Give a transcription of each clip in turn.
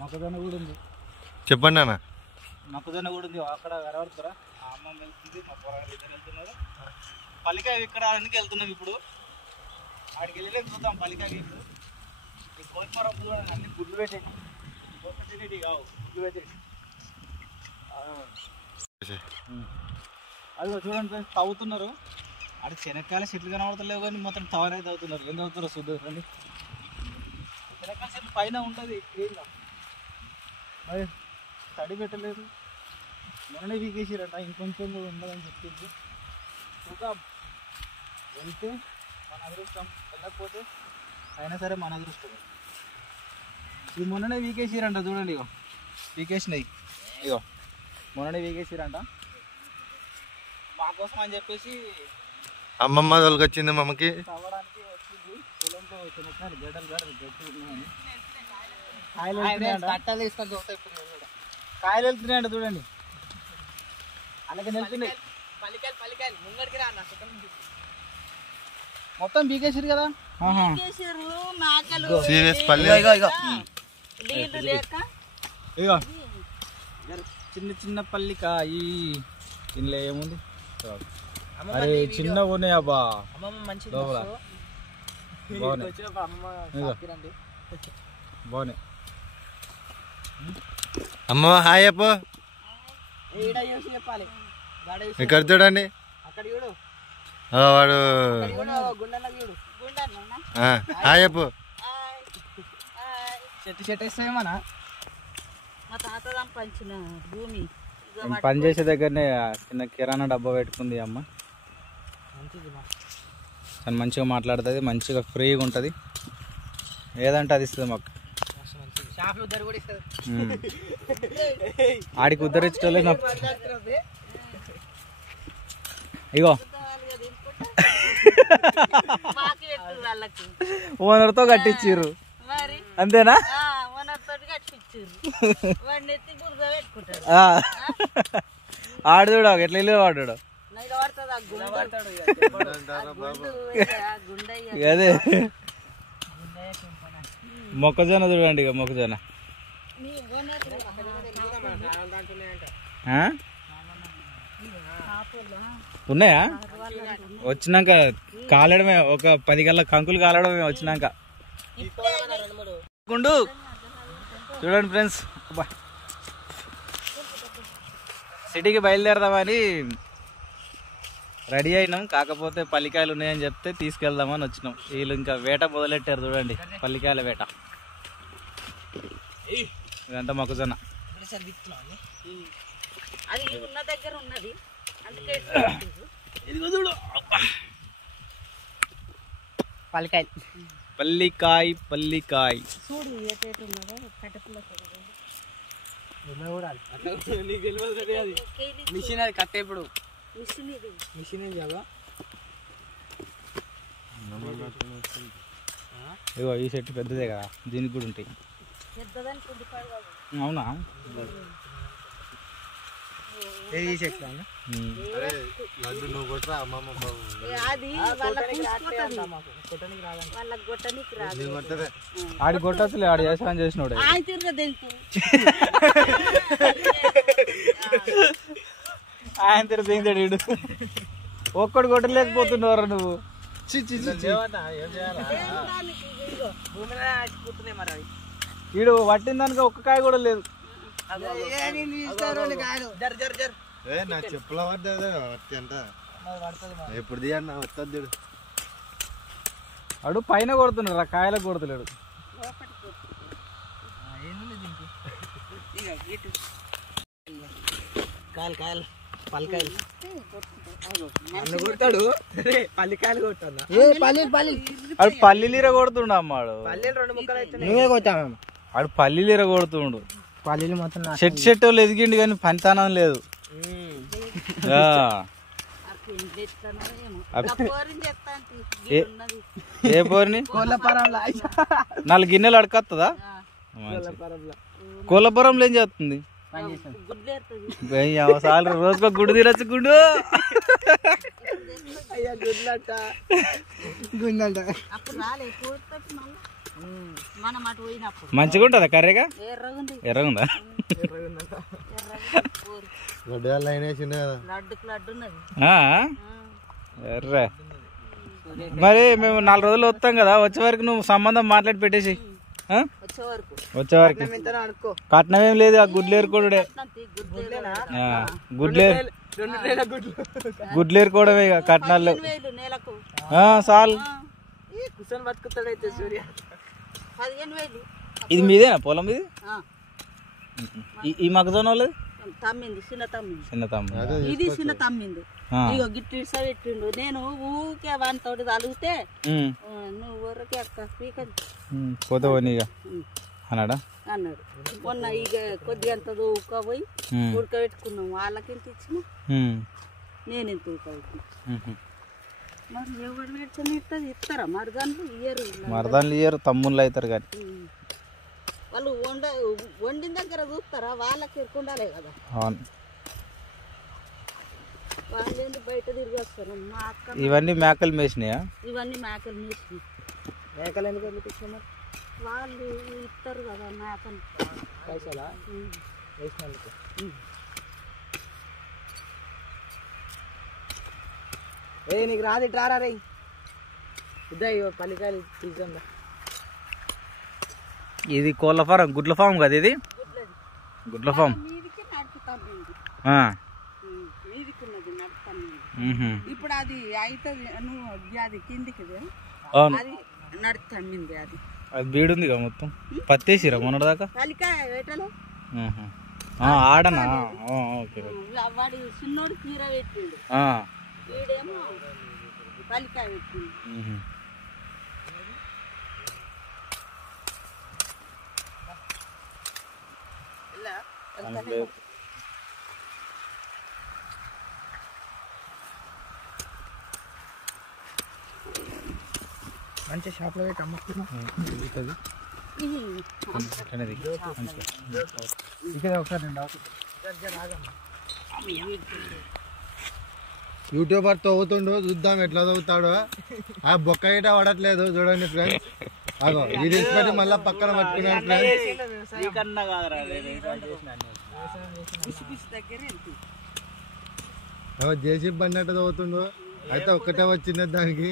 మొక్కజొన్న కూడా ఉంది. చెప్పండి అన్న. మొక్కజొన్న కూడా ఉంది. అక్కడ కనబడుతురా అమ్మ వెళ్తుంది, మా పొరాలు ఇద్దరు వెళ్తున్నారు. పల్లికాయ ఇక్కడ అందుకే వెళ్తున్నాం. ఇప్పుడు ఆడికి వెళ్ళి చూద్దాం పల్లికాయ. ఇప్పుడు ఈ కోతిమరం చూడండి, అన్ని గుడ్లు పెట్టండి. పెట్టేటి కావు, గుడ్లు పెట్టండి. అది చూడండి తవ్వుతున్నారు. అక్కడ శనక్కాయల చెట్లు కనబడతలేవు కానీ మొత్తం టవర్ అయితే అవుతున్నారు. ఏం తవ్వుతారో చూద్దాం రండి. శనక్కాయల చెట్లు పైన ఉంటుంది క్లీన్గా, మరి తడి పెట్టలేదు. మొన్ననే వీకేసిరంట, ఇంకొంచెం ఉండదని చెప్పింది. చూద్దాం, వెళ్తే మన అదృష్టం, వెళ్ళకపోతే అయినా సరే మన అదృష్టం. ఇవి మొన్ననే వీకేసిరంట చూడండి. ఇగో వీకేసినాయి, ఇగో మొన్ననే వీకేసిరంట. మా కోసం అని చెప్పేసి అమ్మమ్మ తొలగొచ్చింది మమ్మకి తవ్వడానికి వచ్చింది. పొలంతో శనక్కాయలు గడ్డలు గట్టి ఉన్నాయని కాయలు వెళ్తున్నాయంట చూడండి. అలాగే వెళ్తున్నాయి. మొత్తం బీకేసారు కదా. ఇగో చిన్న చిన్న పల్లికాయ ఇందులో ఏముంది, అరే చిన్న ఉన్నాయి అబ్బా. బాగున్నాయి. అమ్మ హాయ్ అప్ప. ఇక్కడ చూడండి, వాడు హాయ్ అప్పు. చెట్టేస్తామన్నా పని చేసే దగ్గరనే చిన్న కిరాణా డబ్బా పెట్టుకుంది అమ్మ. తను మంచిగా మాట్లాడుతుంది, మంచిగా ఫ్రీగా ఉంటుంది. ఏదంటే అది ఇస్తుంది మాకు. ఆడికి ఉద్ధరించలే. ఇగో ఓనర్తో కట్టించారు అంతేనా? ఆడు చూడ ఎట్లా వెళ్ళి వాడు. అదే మొక్కజొన్న చూడండి. ఇక మొక్కజొన్న ఉన్నాయా? వచ్చినాక కాలడమే, ఒక 10 గంటల కంకులు కాలడమే వచ్చినాక. చూడండి ఫ్రెండ్స్, సిటీకి బయలుదేరదామని రెడీ అయినాం. కాకపోతే పల్లికాయలు ఉన్నాయని చెప్తే తీసుకెళ్దామని వచ్చినాం. వీళ్ళు ఇంకా వేట మొదలెట్టారు చూడండి, పల్లికాయల వేట. ఇదంతా మొక్కజొన్న. పల్లికాయ పల్లికాయ పల్లికాయ మిషన్ అది కట్టే. ఇప్పుడు మిషన్ కదా. ఇగో ఈ చెట్టు పెద్దదే కదా, దీనికి కూడా ఉంటాయి. అవునా? ఆడి కొట్టచ్చులే, ఆడి చేసాను చేసినోడు. ఆయన తిరిగి దిగుతాడు వీడు. ఒక్కడు కొట్టలేకపోతున్నారా నువ్వు? వీడు పట్టిందానికి ఒక్క కాయ కూడా లేదు. నా చెప్పుల ఎప్పుడు దిగండి వస్తుంది. వాడు పైన కొడుతున్నాడు రా, కాయలకు కొడుతున్నాడు. కాయలు పల్లికాయలు కొడతాడు. పల్లికాయలు కొట్టాడు. వాడు పల్లీలీర కొడుతుండు అమ్మాడు. నువ్వే కొట్టాము. వాడు పల్లీలీర కొడుతుండు. పల్లీలు మొత్తం చెట్టు వాళ్ళు ఎదిగిండు కానీ పనితనం లేదు. ఏ పోరిని? 4 గిన్నెలు అడకత్తదా? కోళ్ళపురంలో ఏం చేస్తుంది? సార్ రోజుకో గుడ్డు తినచ్చు. గుడ్డు మనం అటు పోయినప్పుడు మంచిగా ఉంటుందా కర్రీగా? ఎర్రగుంది. ఎర్రగుందా? గడ్డి వల్ల అయినా చిన్న కదా. లడ్డుకు లడ్డు ఉన్నది. ఎర్ర మరి మేము 4 రోజులు వస్తాం కదా, వచ్చే వరకు నువ్వు సంబంధం మాట్లాడి పెట్టేసి. వచ్చే వరకు కట్నం ఏం లేదు, ఆ గుడ్లు ఏరుకోవడే. గుడ్లు ఏరుకోవడమే ఇక కట్నాలు చాలు. ఇది మీదేనా పొలం? ఇది ఈ మొక్కజొన్న వాళ్ళది తమ్మింది, చిన్న తమ్మింది. చిన్న తమ్ముడు ఇది చిన్న తమ్మింది. ఇగో గిట్టు పెట్టిండు. నేను ఊకే వానితోటి తలిగితే నువ్వు ఊరకే అక్క పోతావని ఇక అన్నాడా అన్నాడు. మొన్న ఇక కొద్దిగా అంత ఊకపోయి ఉడకబెట్టుకున్నాం. వాళ్ళకింత ఇచ్చిన, నేనెంత ఉడకబెట్టిన. మరి ఎవరు పెట్టుకుని ఇస్తారా? మరదాన్లు ఇయ్యరు. మరదాన్లు ఇయ్యరు, తమ్ముళ్ళు అవుతారు. కానీ వాళ్ళు వండిన దగ్గర చూస్తారా? వాళ్ళకి ఎరుకుండాలే కదా. అవును, వాళ్ళేంటి బయట తిరిగి వస్తారు. మా అక్క ఇవన్నీ మేకలు మేసినాయా? ఇవన్నీ మేకలు మేసినాయి. మేకలు ఎందుకు పంపించారు? వాళ్ళు ఇస్తారు కదా మేకలు పైసలా వేసినందుకు. నీకు రాదు ఇట్రారా రే. ఇద్దరు పల్లికాయలు తీసుకుందా. ఇది కోళ్ళ ఫారం, గుడ్ల ఫామ్ కదా ఇది? గుడ్ల ఫామ్. మీదికి నడుపుతాం. మీదికున్నది నడుపుతాం. ఇప్పుడు అది అవుతుంది. నువ్వు అది కిందికి అది నడుపుతాండి. అది అది బీడుంది కదా మొత్తం. పత్తేసిరా మొన్నటిదాకా? పల్లికాయ వేటలో ఆడనా? ఓకే. వాడి చిన్నోడు కీర పెట్టిండు, వీడేమో పల్లికాయ పెట్టిండు. మంచి షాప్లో పెట్టి అమ్ముకున్నాం. యూట్యూబర్ తవ్వుతుండు, చూద్దాం ఎట్లా తవ్వుతాడో. ఆ బొక్క గిట పడట్లేదు చూడండి ఫ్రెండ్స్. అగో ఇది పెట్టి మళ్ళీ పక్కన పట్టుకున్నాడు ఫ్రెండ్స్. జేసీబీ బండి అట్ట తవ్వుతుండు. అయితే ఒక్కటే వచ్చింది దానికి.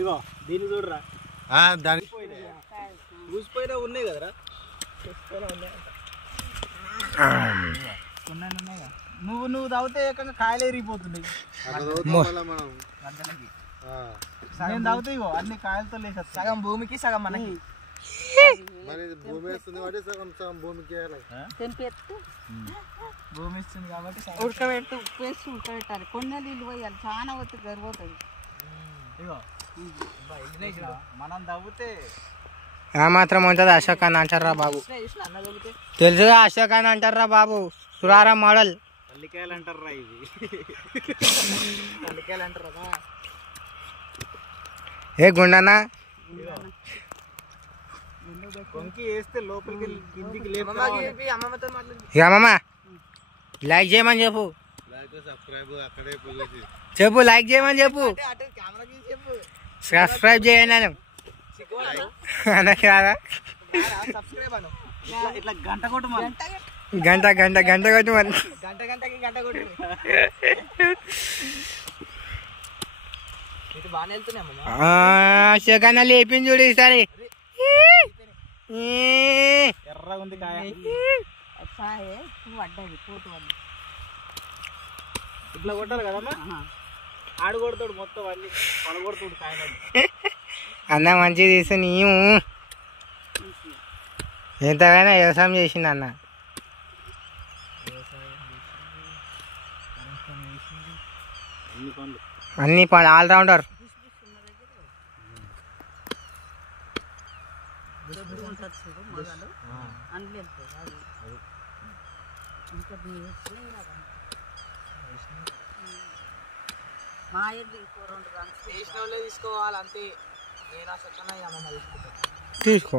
ఇగో దీన్ని చూడరా, దానికి ఊసిపోయినా ఉన్నాయి కదరా. నువ్వు తాగితే ఏకంగా కాయలు ఎరిగిపోతున్నాయి. సగం తాగితే ఇగో అన్ని కాయలతో లేసా. సగం భూమికి సగం మనకి. భూమి వేస్తుంది కాబట్టి సగం సగం భూమికి భూమి ఇస్తుంది కాబట్టి ఉడకబెట్టి ఉప్పు వేసి ఉడకబెట్టాలి. కొన్ని నీళ్ళు పోయాలి, చాలా ఒత్తిడి సరిపోతుంది. ఇగో మనం తవ్వుతే మాత్రం ఉంటుంది. అశోక్ అని అంటారా బాబు? తెలుసుగా, అశోక్ అని అంటారా బాబు? సురారా మోడల్ పల్లికాయలు అంటారా? ఇది పల్లికాయలు అంటారా? ఏ గుండన్నా కొంకి వేస్తే లోపలికి కిందికి లేపు. ఇక అమ్మమ్మ లైక్ చేయమని చెప్పు. చెప్పు, లైక్ చేయమని చెప్పు. సబ్స్క్రైబ్ చేయండి నేను అనకి రాదా? ఇట్లా గంట కొట్టు మరి. గంట గంట గంట కొట్టు మరి. గంటకి గంట కొట్టు. ఇటు బాగానే వెళ్తున్నాయి. అశోక్ అన్న లేపింది చూడు ఈసారి. ఎర్రగా ఉంది కాయ. పడ్డది పోటు వల్ల. ఇట్లా కొట్టాలి కదమ్మా. ఆడు కొడతాడు మొత్తం అన్ని పడగొడుతాడు కాయలు. అన్న మంచిగా తీసు. నీవు ఎంతగానో వ్యవసాయం చేసింది అన్న. అన్ని పనులు ఆల్రౌండర్. తీసుకోవాలి అంతే. తీసుకో.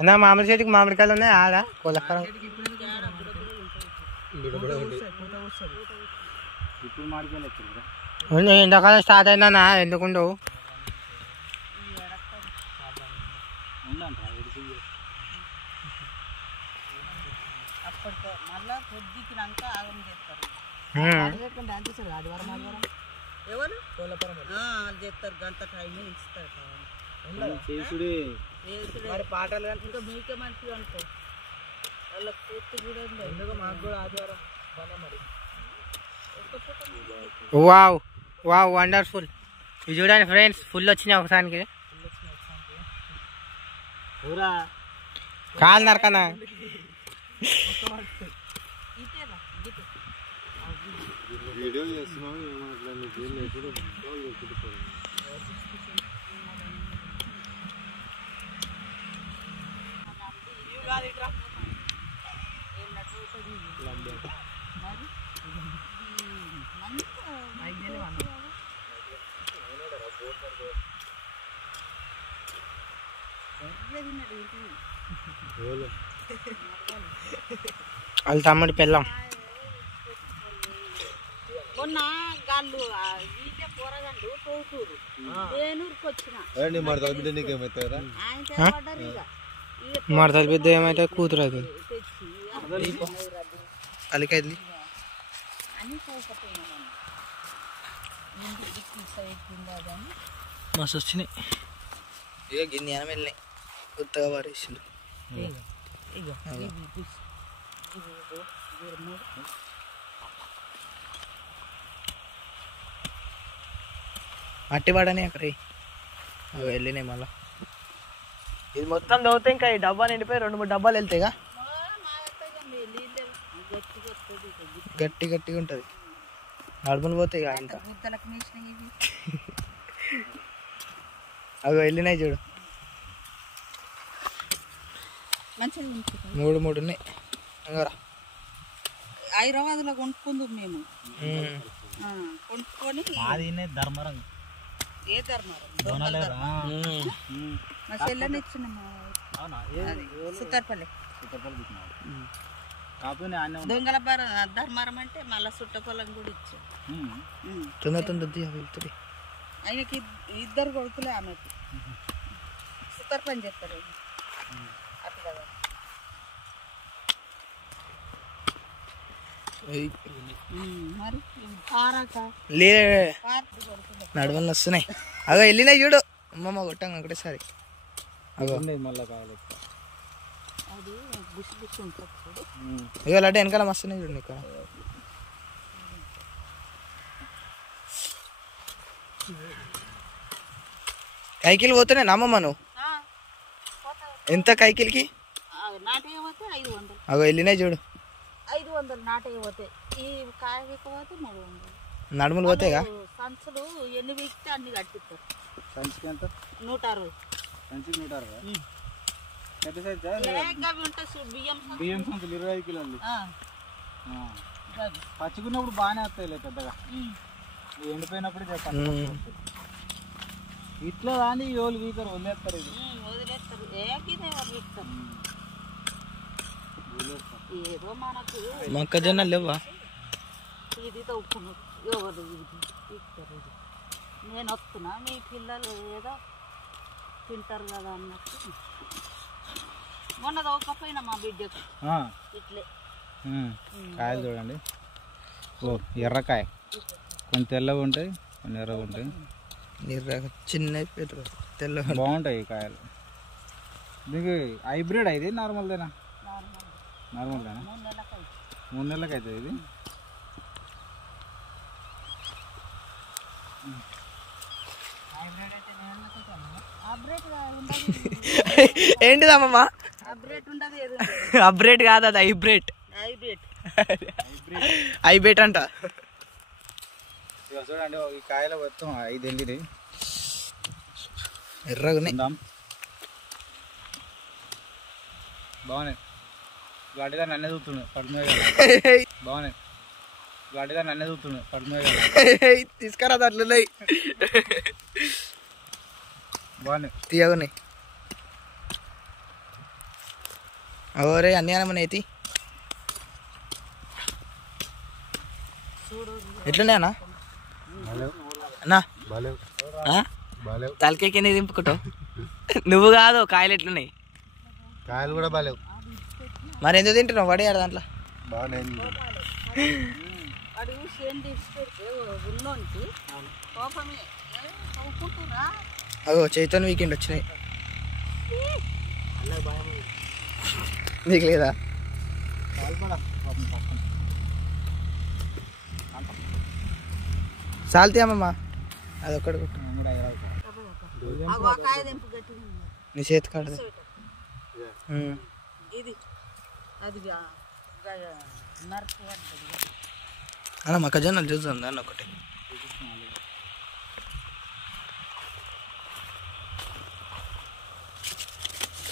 అన్న మామిడి చెట్టుకి మామిడికాయలు ఉన్నాయి ఆడ కోలకరం. ఇప్పుడు మాడికాయలు వచ్చింది ఎండాకాలం స్టార్ట్ అయినా ఎందుకుండవు. అప్పటితో మళ్ళా పొద్దుకినాక ఆగం చేస్తారు. ఎవరు వాళ్ళు చేస్తారు, గంట టైం ఇస్తారు. చేసుడే పాటలు ఇంకా మీకే మంచిగా అనుకో, వాళ్ళకి పూర్తి కూడా ఎందుకు మాకు కూడా ఆదివారం మరి. Wow wow wonderful. ఇది చూడండి ఫ్రెండ్స్, ఫుల్ వచ్చినాయి ఒకసారికి. కాలు నరకనా వీడియో చేస్తున్నాం ఏమట్లా వాళ్ళ తమ్ముడి పిల్లం. మొన్న గాళ్ళు వీళ్ళే పోరగండు తోటూరు ఏనూరుకి వచ్చిన మరి తగ్గితే నీకేమవుతారా ఆయన తేపడ్డారు. ఇక మడతలు పెద్ద ఏమైతే కూతురు అవుతుంది. తెచ్చి అలికైంది అన్ని సౌకర్యం మస్తు వచ్చినాయి. ఇక గిన్నె అనం వెళ్ళినాయి కొత్తగా పారేసిండు. మట్టి పడని అక్కడ వెళ్ళినాయి మళ్ళా. ఇది మొత్తం దవ్వుతే ఇంకా ఈ డబ్బా నిండిపోయి 2-3 డబ్బాలు వెళ్తాయిగా. గట్టి గట్టిగా ఉంటుంది, నడుములు పోతాయి ఇంకా. అవి వెళ్ళినాయి చూడు, 3 ఉన్నాయి. హైదరాబాద్లో కొనుక్కుందు మేము. కొనుక్కొని ధర్మరం ఏ ధర్మారం మా చెల్లెని ఇచ్చిన సుత్తర్పల్లి దొంగల ధర్మారం అంటే మళ్ళా సుట్టపొలం కూడా ఇచ్చాం. ఆయనకి 2 కొడుకులే, ఆమెకి సుత్తర్ పని చేస్తారు అట్లా కదా. నడవలు వస్తున్నాయి. అగో వెళ్ళినాయి చూడు, అమ్మమ్మ కొట్టాం ఒకటేసారి. అగో ఇగో లడ్డు వెనకాల మస్తున్నాయి చూడండి. ఇక్కడ కైకిలు పోతున్నాయి అమ్మమ్మ నువ్వు ఎంత కైకిలికి? అగో వెళ్ళినాయి చూడు, 500 నాటే పోతాయి. ఈ కాయ పోతే 300. నడుములు పోతాయిగా. సంచులు ఎన్ని వీక్తే అన్ని కట్టిస్తారు. సంచికి ఎంత? 160. సంచికి 160. పెద్ద సైజ్ బియ్యం సంచులు 25 కిలోలు. పచ్చుకున్నప్పుడు బాగానే వస్తాయిలే పెద్దగా, ఎండిపోయినప్పుడు చెప్పాలి. ఇట్లా కానీ ఎవరు వీకర్ వదిలేస్తారు. ఇది వదిలేస్తారు, వీక్తారు. ఏదో మనకు మొక్కజొన్న లేవా? ఇది తవ్వుకున్నారు ఎవరు వీక్తారు. ఇది నేను వస్తున్నా, మీ పిల్లలు ఏదో తింటారు కదా అన్నట్టు. మొన్న తవ్వకపోయినా మా బిడ్డకు ఇట్లే కాయలు చూడండి. ఓ ఎర్రకాయ, కొన్ని తెల్లగా ఉంటాయి, కొన్ని ఎర్రగా ఉంటాయి. చిన్న తెల్లగా బాగుంటాయి కాయలు. దీనికి హైబ్రిడ్ ఇది నార్మల్దేనా? నార్మల్దేనా? 3 నెలలకు అవుతుంది ఇది. ఏంటిదమ్మమ్మ? అబ్రేట్ కాదు, అది హైబ్రేట్. హైబ్రేట్ అంట. చూడండి ఈ కాయలు మొత్తం 5 వెళ్ళినాయి. ఎర్రగా బాగున్నాయి. గడ్డిగా నన్నే చూస్తున్నాయి పడుతుంది. బాగున్నాయి. గడ్డిగా నన్నే చూస్తున్నాయి పడుతుంది. తీసుకురా అట్లున్నాయి, బాగున్నాయి, తీయగున్నాయి. అవరే అన్నీ అనమని అయితే ఎట్లున్నాయి అన్న అన్నా బాలేవు బాలేవు తలకే కింద దింపుకుంటావు నువ్వు కాదు కాయలు ఎట్లున్నాయి కాయలు కూడా బాలేవు మరి ఎందుకు తింటున్నావు పడేయాలి దాంట్లో బాగానే వాడు సేమ్ తీసుకెళ్తే ఉన్నోనికి కోపమే చదువుకుంటురా అగో చైతన్య వీకెండ్ వచ్చినాయి నీకు లేదా సాల్తీ అమ్మమ్మ అదొక్కటి కొట్టు ఆ కాయ దింపు గట్టిగా నీ చేతి కాడది ఇది అది నర్సు పడ్డది అలా మొక్కజొన్నలు చూస్తుంది దాన్ని ఒకటి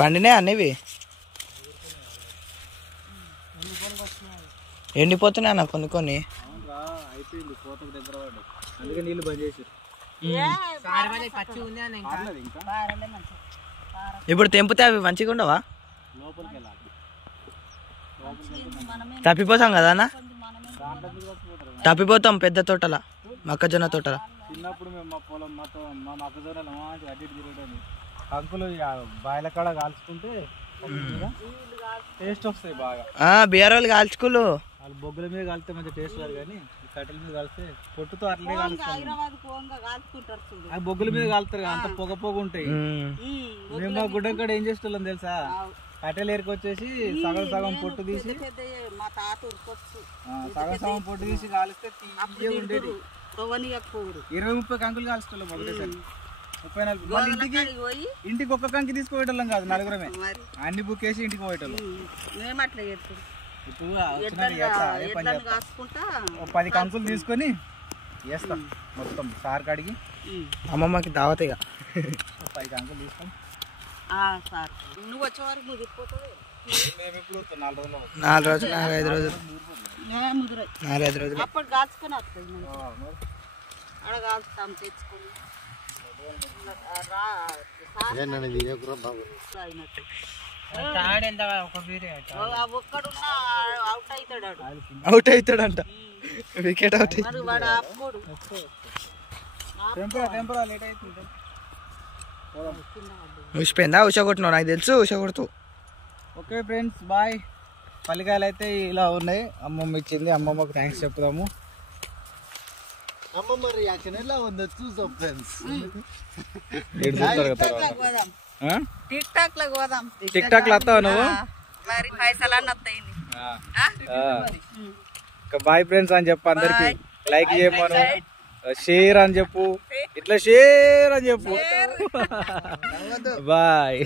పండినాయి అన్నవి ఎండిపోతున్నాయి అన్న కొన్ని కొన్ని అయిపోయింది కోతకు దగ్గర పడ్డాయి అందుకే నీళ్ళు బంద్ చేసారు ఇప్పుడు తెంపితే అవి మంచిగా ఉండవా లోపలికి వెళ్ళాలి తప్పిపోతాం కదా అన్న తప్పిపోతాం పెద్ద తోటల మొక్కజొన్న తోటల చిన్నప్పుడు మేము మా పొలం మా మొక్కజొన్నలు మంచిగా అడ్డు ఇటు తిరగడానికి కంకులు బాయిల కాడ కాల్చుకుంటే టేస్ట్ వస్తాయి బాగా బీఆర్ వాళ్ళు కాల్చుకోలు వాళ్ళు బొగ్గుల మీద కాలితే మంచి టేస్ట్ రాదు కానీ కట్టెల మీద కాలితే పొట్టుతో అట్లనే కాలుస్తారు హైదరాబాద్ పోంగా కాల్చుకుంటారు చూడు అవి బొగ్గుల మీద కాలుతారు అంత పొగ పొగ ఉంటాయి మేము మా గుడ్డ కాడ ఏం చేస్తున్నాం తెలుసా కట్టెలు ఏరుకొచ్చేసి సగం సగం పొట్టు తీసి పెద్ద మా తాత ఉరుకొచ్చు సగం సగం పొట్టు తీసి కాలిస్తే తీయగా ఉండేది తవ్వనియకపోరు 20-30 కంకులు కాల్చుకోలేం ఒకటేసారి 30-40 మళ్ళీ ఇంటికి ఒక్క కంకి తీసుకుపోయేటోళ్ళం కాదు నలుగురమే అన్ని బుక్ వేసి ఇంటికి పోయేటోళ్ళం మేము అట్లా చేస్తాం ఇప్పుడు వచ్చినట్టు ఎట్లా ఏ పని చేస్తాం? కాసుకుంటా ఒక 10 కంకులు తీసుకొని వేస్తాం మొత్తం సార్ కాడికి అమ్మమ్మకి దావత ఇక 10 కంకులు తీసుకొని సార్ నువ్వు వచ్చే వరకు ముదిరిపోతుంది మేము ఇప్పుడు 4 రోజులు 4 రోజులు 5 రోజులు ముదిరాయి 4-5 రోజులు అప్పుడు కాల్చుకొని వస్తుంది అక్కడ కాల్చుతాం తెచ్చుకొని ఒక్కడున్నా అవుట్ అవుతాడు అవుట్ అవుతాడంట వికెట్ అవుట్ మరి వాడు ఆపుకోడు టెంపరా లేట్ అవుతుంది ఉసిపోయిందా ఉష కొట్టినావు నాకు తెలుసు ఉష కొడుతూ ఓకే ఫ్రెండ్స్ బాయ్ పల్లికాయలు అయితే ఇలా ఉన్నాయి అమ్మమ్మ ఇచ్చింది అమ్మమ్మకు థ్యాంక్స్ చెప్దాము అమ్మమ్మ రియాక్షన్ ఎలా ఉందో చూసాం ఫ్రెండ్స్ టిక్ టాక్ లో పోదాం టిక్ టాక్ లో వస్తావా నువ్వు మరి పైసలు అన్న వస్తాయి బాయ్ ఫ్రెండ్స్ అని చెప్పు అందరికి లైక్ చేయమను షేర్ అని చెప్పు ఇట్లా షేర్ అని చెప్పు బాయ్